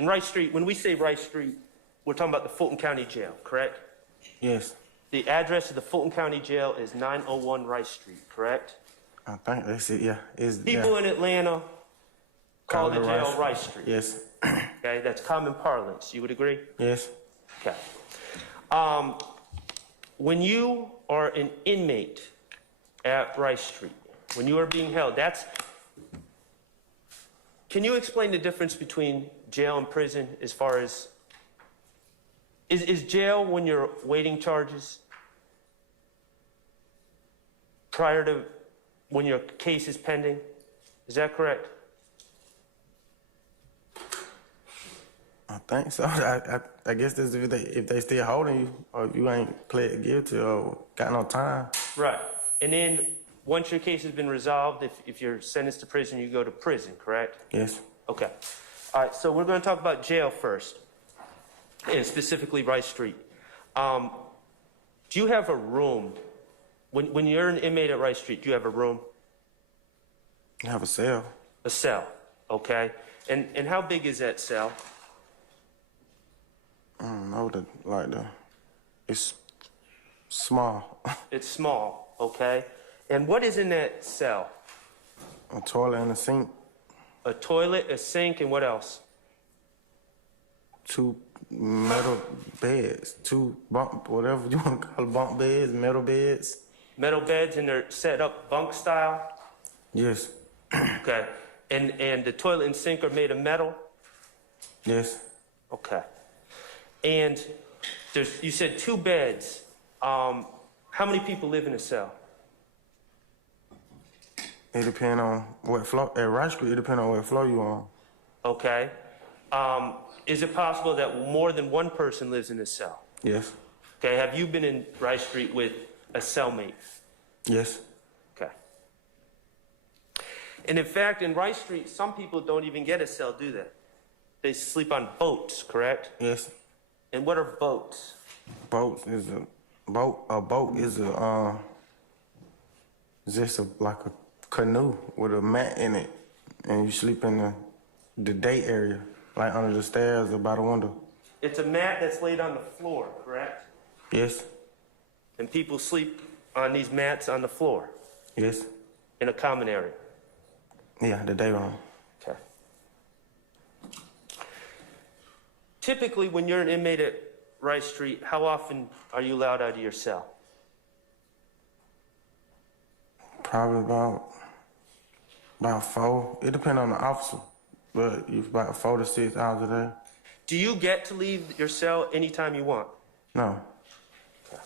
And Rice Street, when we say Rice Street, we're talking about the Fulton County Jail, correct? Yes. The address of the Fulton County Jail is 901 Rice Street, correct? I think that's it, yeah. People in Atlanta call the jail Rice Street. Yes. Okay, that's common parlance. You would agree? Yes. Okay. When you are an inmate at Rice Street, when you are being held, can you explain the difference between jail and prison as far as, is jail when you're waiting charges prior to when your case is pending? Is that correct? I think so. I guess that's if they still holding you, or if you ain't pled guilty or got no time. Right. And then once your case has been resolved, if you're sentenced to prison, you go to prison, correct? Yes. Okay. All right, so we're going to talk about jail first, and specifically Rice Street. Do you have a room? When you're an inmate at Rice Street, do you have a room? I have a cell. A cell, okay. And how big is that cell? I don't know, it's small. It's small, okay. And what is in that cell? A toilet and a sink. A toilet, a sink, and what else? 2 metal beds, 2 bunk, whatever you want to call it, bunk beds, metal beds. Metal beds, and they're set up bunk style? Yes. Okay. And the toilet and sink are made of metal? Yes. Okay. And you said 2 beds. How many people live in a cell? It depends on what floor. At Rice Street, it depends on what floor you on. Okay. Is it possible that more than one person lives in a cell? Yes. Okay. Have you been in Rice Street with a cellmate? Yes. Okay. And in fact, in Rice Street, some people don't even get a cell, do they? They sleep on boats, correct? Yes. And what are boats? Boat is a boat. A boat is like a canoe with a mat in it, and you sleep in the day area, like under the stairs or by the window. It's a mat that's laid on the floor, correct? Yes. And people sleep on these mats on the floor? Yes. In a common area? Yeah, the day room. Okay. Typically, when you're an inmate at Rice Street, how often are you allowed out of your cell? Probably about 4. It depends on the officer, but it's about 4 to 6 hours a day. Do you get to leave your cell anytime you want? No. Okay.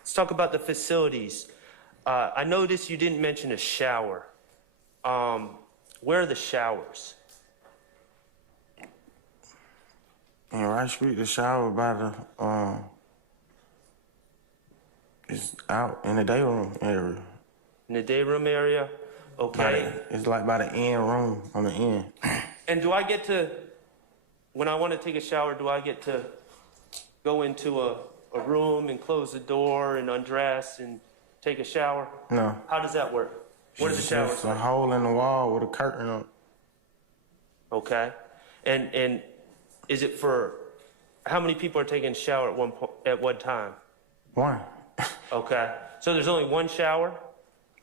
Let's talk about the facilities. I noticed you didn't mention a shower. Where are the showers? In Rice Street, the shower by the is out in the day room area. In the day room area? Okay. It's like by the end room on the end. And do I get to, when I want to take a shower, do I get to go into a room and close the door and undress and take a shower? No. How does that work? What is the shower? It's a hole in the wall with a curtain on it. Okay. And is it for, how many people are taking a shower at one time? 1. Okay. So there's only 1 shower?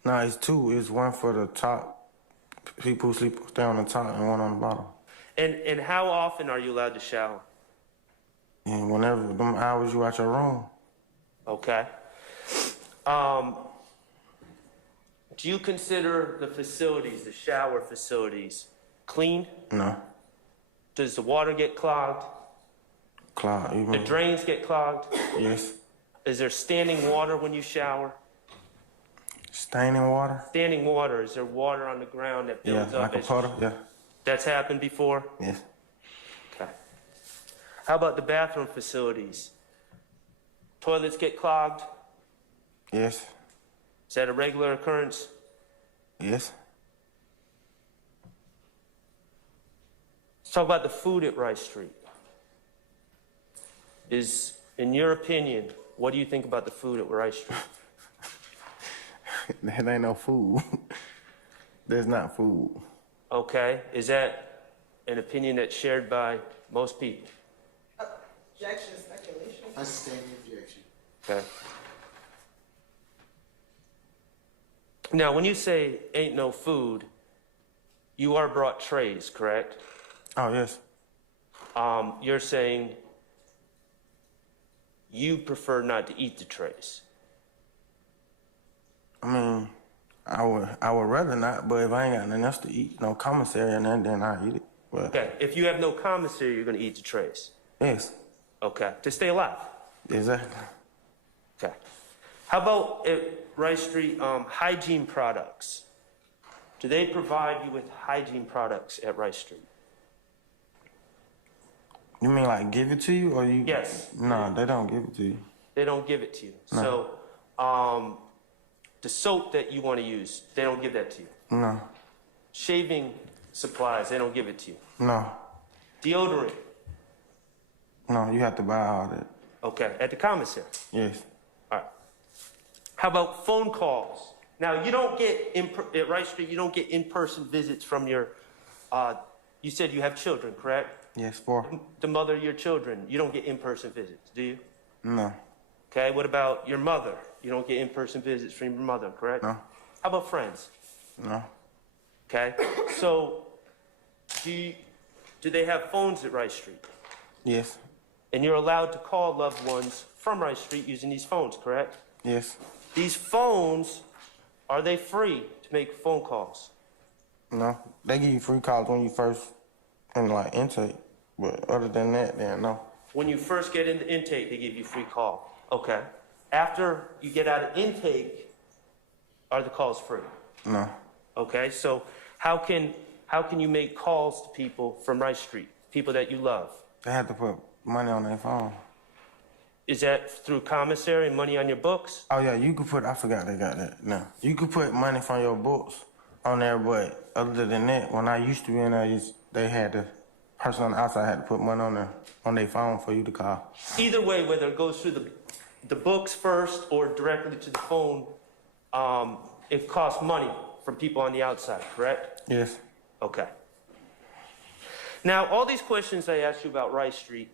No, it's 2. It's 1 for the top. People who stay on the top and 1 on the bottom. And how often are you allowed to shower? And whenever them hours you out your room. Okay. Do you consider the facilities, the shower facilities, clean? No. Does the water get clogged? Clogged. The drains get clogged? Yes. Is there standing water when you shower? Staining water? Standing water. Is there water on the ground that builds up? Yeah, like a puddle, yeah. That's happened before? Yes. Okay. How about the bathroom facilities? Toilets get clogged? Yes. Is that a regular occurrence? Yes. Let's talk about the food at Rice Street. In your opinion, what do you think about the food at Rice Street? That ain't no food. There's not food. Okay. Is that an opinion that's shared by most people. Objection, speculation. I sustain the objection. Okay. Now, when you say ain't no food, you are brought trays, correct? Oh, yes. You're saying you prefer not to eat the trays. I mean, I would rather not, but if I ain't got nothing else to eat, no commissary or nothing, then I eat it. But Okay, if you have no commissary, you're going to eat the trays. yes, Okay, to stay alive. exactly. Okay. How about at Rice Street, hygiene products? Do they provide you with hygiene products at Rice Street? You mean like give it to you, or you? Yes. No, they don't give it to you. They don't give it to you. No. So, the soap that you want to use, they don't give that to you. No, Shaving supplies, they don't give it to you. no, Deodorant, no. You have to buy all that. okay, at the commissary. Yes. All right. How about phone calls? Now, you don't get, at Rice Street, you don't get in-person visits from your, you said you have children, correct? Yes, 4. The mother of your children, you don't get in-person visits, do you? No, Okay, what about your mother? You don't get in-person visits from your mother, correct? no, How about friends? no. Okay, so do they have phones at Rice Street? Yes, And you're allowed to call loved ones from Rice Street using these phones, correct? yes, These phones, are they free to make phone calls? no. They give you free calls when you first in like intake, but other than that, then no. When you first get into intake, they give you a free call. Okay. After you get out of intake, are the calls free? No. Okay, so how can you make calls to people from Rice Street, people that you love? They have to put money on their phone. Is that through commissary and money on your books? Oh yeah, you could put. I forgot they got that. No, you could put money from your books on there, but other than that, when I used to be in there, they had the person on the outside had to put money on their phone for you to call. Either way, whether it goes through the books first or directly to the phone, it costs money from people on the outside, correct? Yes. Okay. Now, all these questions I asked you about Rice Street,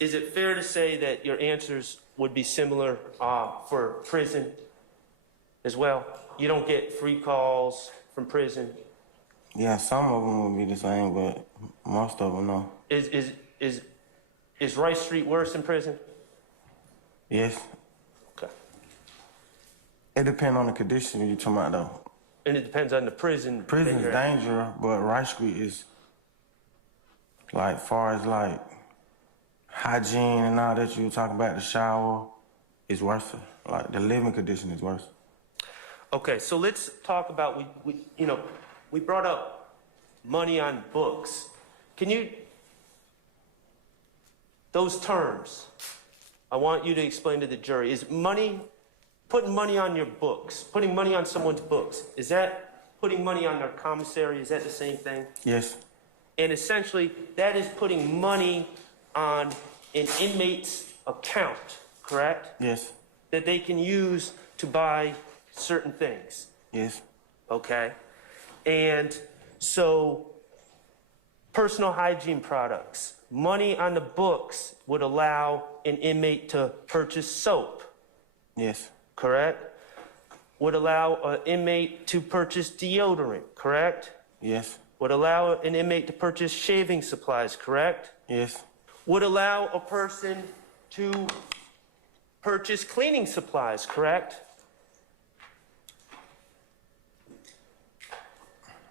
is it fair to say that your answers would be similar for prison as well? You don't get free calls from prison? Yeah, some of them would be the same, but most of them no. Is Rice Street worse than prison? Yes. Okay. It depends on the condition you're talking about though. And it depends on the prison. Prison that is you're at. dangerous, but Rice Street is like far as like hygiene and all that you were talking about, the shower is worse. Like the living condition is worse. Okay, so let's talk about, we brought up money on books. Can you, those terms, I want you to explain to the jury, is money, putting money on your books, putting money on someone's books, is that putting money on their commissary, is that the same thing? Yes. And essentially, that is putting money on an inmate's account, correct? Yes. That they can use to buy certain things, Yes. okay? And so, personal hygiene products, money on the books would allow an inmate to purchase soap, Yes. correct? Would allow an inmate to purchase deodorant, correct? Yes. Would allow an inmate to purchase shaving supplies, correct? Yes. Would allow a person to purchase cleaning supplies, correct?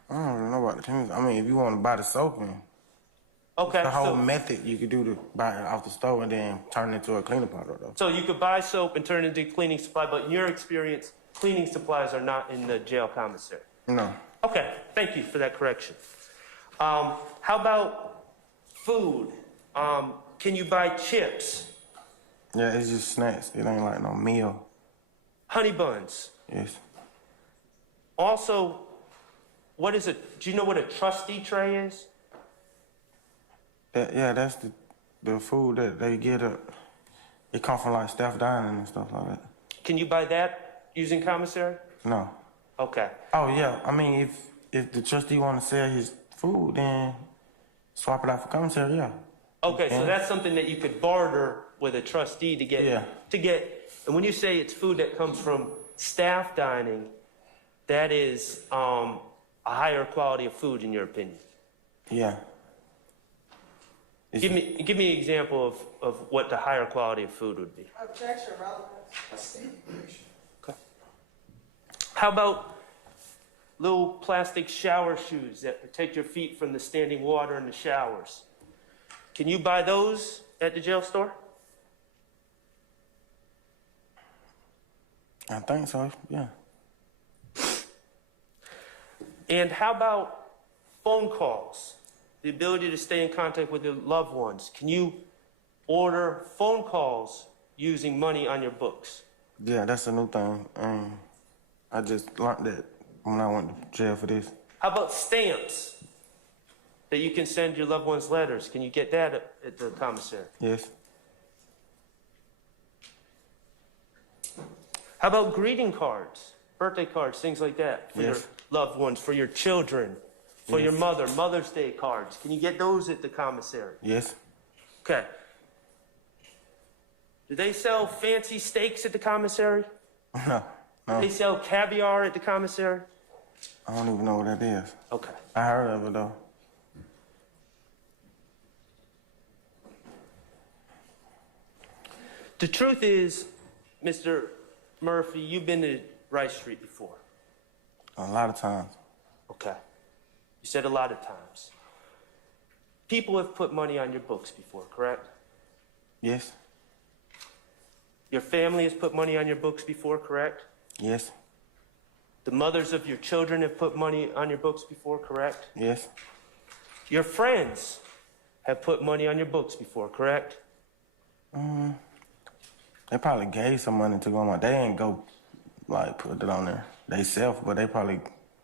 I don't really know about the things. I mean, if you want to buy the soap, and Okay, the whole so, method you could do to buy it off the store and then turn it into a cleaning product though. so you could buy soap and turn it into cleaning supply, but in your experience, cleaning supplies are not in the jail commissary. No. Okay, thank you for that correction. How about food? Can you buy chips, Yeah, it's just snacks. It ain't like no meal. honey buns? Yes. Also, do you know what a trustee tray is? That's the food that they get. It come from like staff dining and stuff like that. Can you buy that using commissary? No. Okay. Oh yeah. I mean, if the trustee want to sell his food, then Swap it out for commissary, yeah. Okay, so Yeah. that's something that you could barter with a trustee to get, Yeah. and when you say it's food that comes from staff dining, that is a higher quality of food in your opinion. Yeah. Give me an example of what the higher quality of food would be. Objection, relevance. Okay. How about little plastic shower shoes that protect your feet from the standing water in the showers? Can you buy those at the jail store? I think so, yeah. And how about phone calls? The ability to stay in contact with your loved ones. Can you order phone calls using money on your books? Yeah, that's a new thing. I just learned that when I went to jail for this. How about stamps that you can send your loved ones letters? Can you get that at the commissary? Yes. How about greeting cards, birthday cards, things like that for your Yes. loved ones, for your children, for your Yes. mother, Mother's Day cards? Can you get those at the commissary? Yes. Okay. Do they sell fancy steaks at the commissary? No. Do they sell caviar at the commissary? I don't even know what that is. Okay. I heard of it though. The truth is, Mr. Murphy, you've been to Rice Street before. A lot of times. Okay. You said a lot of times. People have put money on your books before, correct? Yes. Your family has put money on your books before, correct? Yes. The mothers of your children have put money on your books before, correct? Yes. Your friends have put money on your books before, correct? They probably gave some money to go on. They ain't go like put it on there they self, but they probably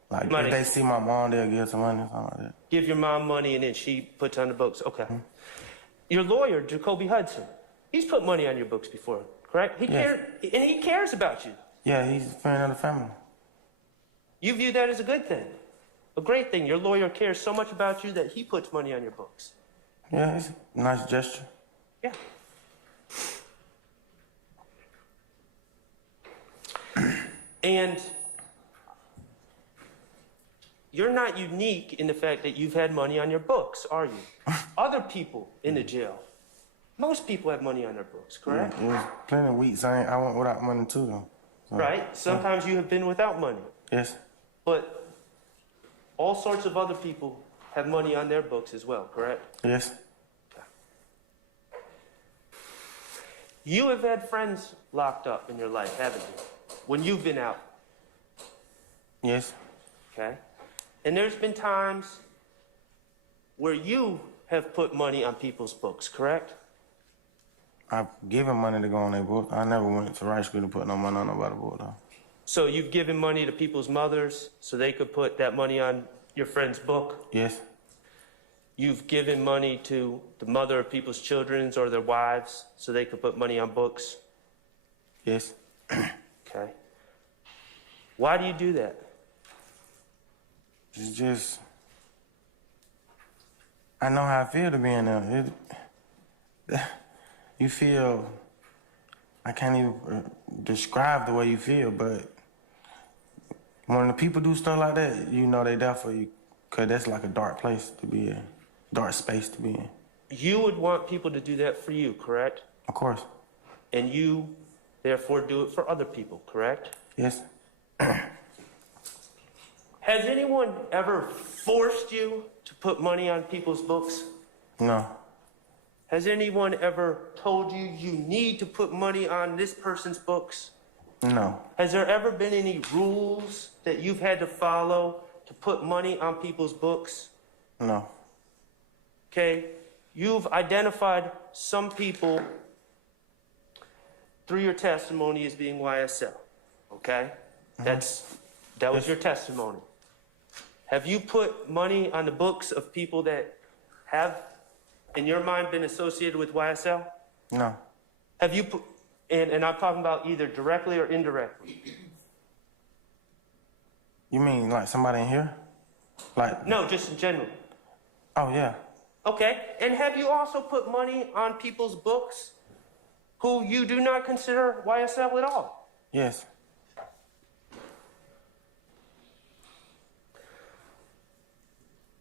like Money. if they see my mom, they'll give some money, something like that. Give your mom money and then she puts on the books. Okay. Your lawyer, Jacoby Hudson, he's put money on your books before, correct? He Yes. he cares about you. Yeah, he's a friend of the family. You view that as a good thing, a great thing. Your lawyer cares so much about you that he puts money on your books. Yeah, it's a nice gesture. Yeah. And you're not unique in the fact that you've had money on your books, are you? Other people in the jail, most people have money on their books, correct? It was plenty of weeks I went without money too though. So, Right? Sometimes you have been without money. Yes. But all sorts of other people have money on their books as well, correct? Yes. You have had friends locked up in your life, haven't you? When you've been out, Yes. okay? And there's been times where you have put money on people's books, correct? I've given money to go on their book. I never went to Rice School to put no money on nobody's book though. So you've given money to people's mothers so they could put that money on your friend's book. Yes. You've given money to the mother of people's children or their wives so they could put money on books. Yes. Okay. Why do you do that? It's just I know how I feel to be in there. You feel I can't even describe the way you feel, but when the people do stuff like that, you know they there for you, cause that's like a dark place to be in, dark space to be in. You would want people to do that for you, correct? Of course. And you, therefore, do it for other people, correct? Yes. Has anyone ever forced you to put money on people's books? No. Has anyone ever told you you need to put money on this person's books? No. Has there ever been any rules that you've had to follow to put money on people's books? No. Okay, you've identified some people through your testimony as being YSL, okay? That was your testimony. Have you put money on the books of people that have, in your mind, been associated with YSL? No. Have you put, and I'm talking about either directly or indirectly. You mean like somebody in here? Like No, just in general. oh yeah. Okay, and have you also put money on people's books who you do not consider YSL at all? Yes.